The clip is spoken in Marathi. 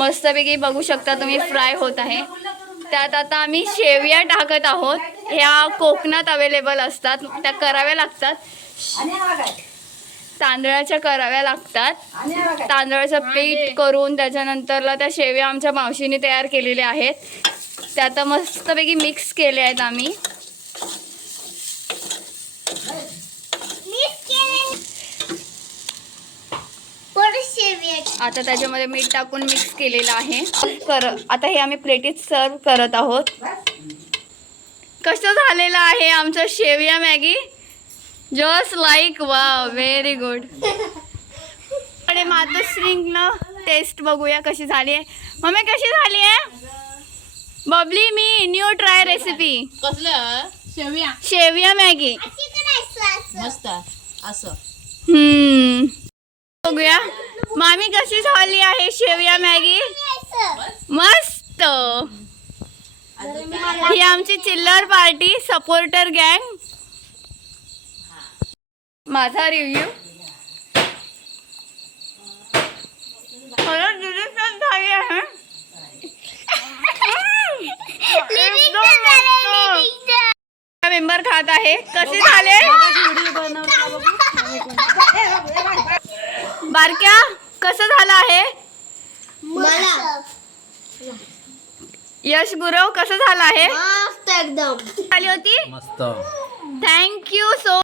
मस्तपैकी बघू शकता तुम्ही फ्राय होत आहे। त्यात आता आम्ही शेवया टाकत आहोत। ह्या कोकणात अवेलेबल असतात, त्या कराव्या लागतात, तांदळाच्या कराव्या लागतात। तांदळाचं पीठ करून त्याच्यानंतरला त्या शेवया आमच्या मावशीने तयार केलेल्या आहेत, त्या आता मस्तपैकी मिक्स केले आहेत आम्ही। आता त्याच्यामध्ये मीठ टाकून मिक्स केलेलं आहे। आता हे आम्ही प्लेटीत सर्व करत आहोत। कसं झालेलं आहे आमचं शेवया Maggi, just like wow, very good. आणि मातोश्रीनं टेस्ट बघूया कशी झाली आहे। मम्मी कशी झाली आहे? बबली मी न्यू ट्राय रेसिपी। कसलं शेवया? शेवया मॅगी मस्त असं। बघूया मामी कशी झाली आहे शेवया मॅगी। मस्त। ही आमची चिल्लर पार्टी सपोर्टर गँग। माझा रिव्ह्यू खरंच डिलिशियस झाली आहे। मेंबर खात आहे, कसे झाले बारक्या, कसं झालं आहे? यश गुरव कसं झालं आहे? मस्त एकदम झाली होती मस्त। Thank you so